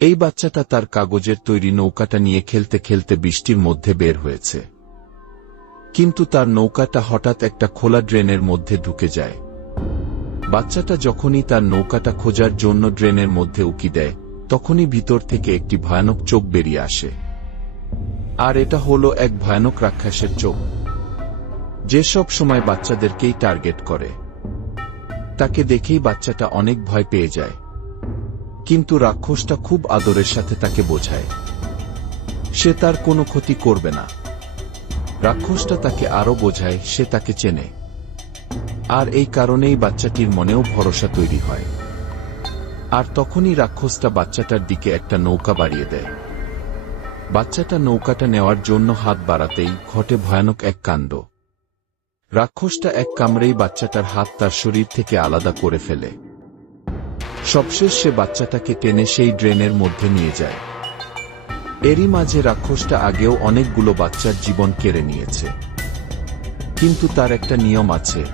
এই বাচ্চাটা তার কাগজের তৈরি নৌকাটা নিয়ে খেলতে খেলতে বৃষ্টির মধ্যে বের হয়েছে। কিন্তু তার নৌকাটা হঠাৎ একটা খোলা ড্রেনের মধ্যে ঢুকে যায়। বাচ্চাটা যখনই তার নৌকাটা খোঁজার জন্য ড্রেনের মধ্যে উকি দেয়, তখনই ভিতর থেকে একটি ভয়ানক চোখ বেরিয়ে আসে। আর এটা হলো এক ভয়ানক রাক্ষসের চোখ। যে সব সময় বাচ্চাদেরকেই টার্গেট করে, তাকে দেখেই বাচ্চাটা অনেক ভয় পেয়ে যায়। কিন্তু রাক্ষসটা খুব আদরের সাথে তাকে বোঝায়। সে তার কোনো ক্ষতি করবে না। রাক্ষসটা তাকে আরও বোঝায়, সে তাকে চেনে। আর এই কারণেই বাচ্চাটির মনেও ভরসা তৈরি হয়। আর তখনই রাক্ষসটা বাচ্চাটার দিকে একটা নৌকা বাড়িয়ে দেয়। বাচ্চাটা নৌকাটা নেওয়ার জন্য হাত বাড়াতেই ঘটে ভয়ানক এক কাণ্ড। রাক্ষসটা এক কামড়েই বাচ্চাটার হাত তার শরীর থেকে আলাদা করে ফেলে। সবশেষ সে বাচ্চাটাকে টেনে সেই ড্রেনের মধ্যে নিয়ে যায়। এরই মাঝে রাক্ষসটা আগেও অনেকগুলো বাচ্চার জীবন কেড়ে নিয়েছে। কিন্তু তার একটা নিয়ম আছে।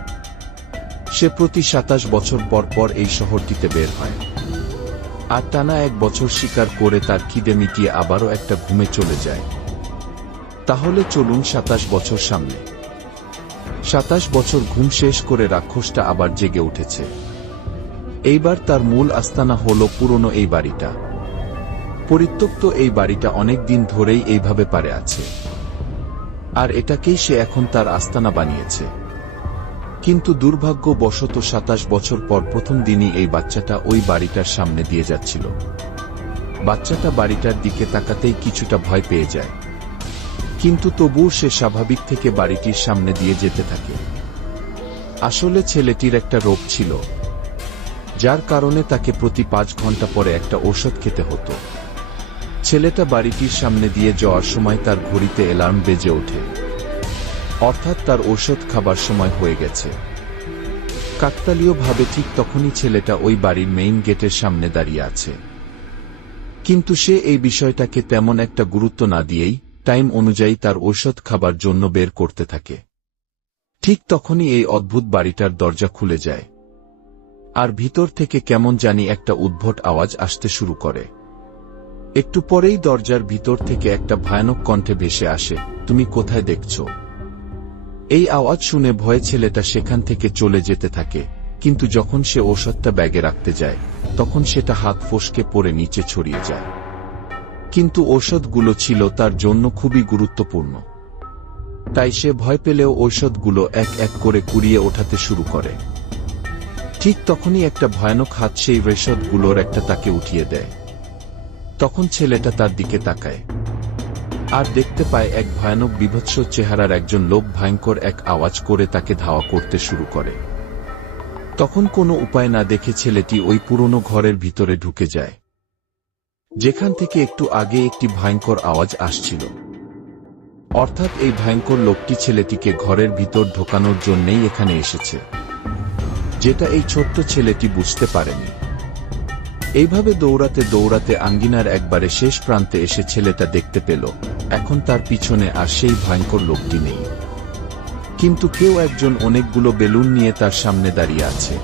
সে প্রতি সাতাশ বছর পর পর এই শহরটিতে বের হয়। আর টানা এক বছর শিকার করে তার খিদে মিটিয়ে আবারও একটা ঘুমে চলে যায়। তাহলে চলুন সাতাশ বছর সামনে। সাতাশ বছর ঘুম শেষ করে রাক্ষসটা আবার জেগে উঠেছে। এইবার তার মূল আস্তানা হল পুরনো এই বাড়িটা। পরিত্যক্ত এই বাড়িটা অনেক দিন ধরেই এইভাবে পারে আছে। আর এটাকেই সে এখন তার আস্তানা বানিয়েছে। কিন্তু দুর্ভাগ্যবশত সাতাশ বছর পর প্রথম দিনই এই বাচ্চাটা ওই বাড়িটার সামনে দিয়ে যাচ্ছিল। বাচ্চাটা বাড়িটার দিকে তাকাতেই কিছুটা ভয় পেয়ে যায়। কিন্তু তবুও সে স্বাভাবিক থেকে বাড়িটির সামনে দিয়ে যেতে থাকে। আসলে ছেলেটির একটা রোগ ছিল। যার কারণে তাকে প্রতি পাঁচ ঘণ্টা পরে একটা ঔষধ খেতে হতো। ছেলেটা বাড়িটির সামনে দিয়ে যাওয়ার সময় তার ঘড়িতে অ্যালার্ম বেজে ওঠে। অর্থাৎ তার ঔষধ খাবার সময় হয়ে গেছে। কাকতালীয়ভাবে ঠিক তখনই ছেলেটা ওই বাড়ির মেইন গেটের সামনে দাঁড়িয়ে আছে। কিন্তু সে এই বিষয়টাকে তেমন একটা গুরুত্ব না দিয়েই টাইম অনুযায়ী তার ঔষধ খাবার জন্য বের করতে থাকে। ঠিক তখনই এই অদ্ভুত বাড়িটার দরজা খুলে যায়। আর ভিতর থেকে কেমন জানি একটা উদ্ভট আওয়াজ আসতে শুরু করে। একটু পরেই দরজার ভিতর থেকে একটা ভয়ানক কণ্ঠে ভেসে আসে, তুমি কোথায় দেখছ? এই আওয়াজ শুনে ভয়ে ছেলেটা সেখান থেকে চলে যেতে থাকে, কিন্তু যখন সে ঔষধটা ব্যাগে রাখতে যায়, তখন সেটা হাত ফসকে পড়ে নিচে ছড়িয়ে যায়। কিন্তু ঔষধগুলো ছিল তার জন্য খুবই গুরুত্বপূর্ণ। তাই সে ভয় পেলেও ঔষধগুলো এক এক করে কুড়িয়ে ওঠাতে শুরু করে। ঠিক তখনই একটা ভয়ানক হাত সেই রেশদগুলোর একটা তাকে উঠিয়ে দেয়। তখন ছেলেটা তার দিকে তাকায়। আর দেখতে পায় এক ভয়ানক বিভৎস চেহারার একজন লোক ভয়ঙ্কর এক আওয়াজ করে তাকে ধাওয়া করতে শুরু করে। তখন কোনো উপায় না দেখে ছেলেটি ওই পুরনো ঘরের ভিতরে ঢুকে যায়। যেখান থেকে একটু আগে একটি ভয়ঙ্কর আওয়াজ আসছিল। অর্থাৎ এই ভয়ঙ্কর লোকটি ছেলেটিকে ঘরের ভিতর ঢোকানোর জন্যেই এখানে এসেছে। যেটা এই ছোট্ট ছেলেটি বুঝতে পারেনি। এইভাবে দৌড়াতে দৌড়াতে আঙ্গিনার একবারে শেষ প্রান্তে এসে ছেলেটা দেখতে পেল, এখন তার পিছনে আর সেই ভয়ঙ্কর লোকটি নেই। কিন্তু কেউ একজন অনেকগুলো বেলুন নিয়ে তার সামনে দাঁড়িয়ে আছে।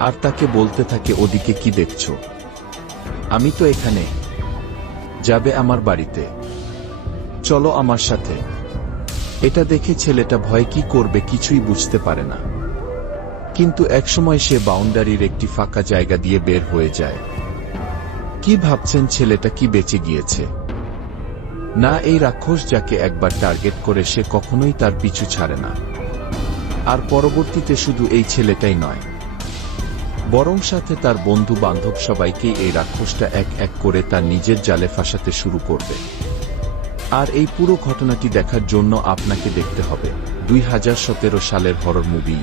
আর তাকে বলতে থাকে, ওদিকে কি দেখছ? আমি তো এখানে। যাবে আমার বাড়িতে। চলো আমার সাথে। এটা দেখে ছেলেটা ভয় কি করবে কিছুই বুঝতে পারে না। কিন্তু একসময় সে বাউন্ডারির একটি ফাঁকা জায়গা দিয়ে বের হয়ে যায়। কি ভাবছেন ছেলেটা? কি বেঁচে গিয়েছে? না, এই রাক্ষস যাকে একবার টার্গেট করে সে কখনোই তার পিছু ছাড়ে না। আর পরবর্তীতে শুধু এই ছেলেটাই নয়। বরং সাথে তার বন্ধু বান্ধব সবাইকেই এই রাক্ষসটা এক এক করে তার নিজের জালে ফাঁসাতে শুরু করবে। আর এই পুরো ঘটনাটি দেখার জন্য আপনাকে দেখতে হবে। দুই হাজার সতেরো সালের হরর মুভি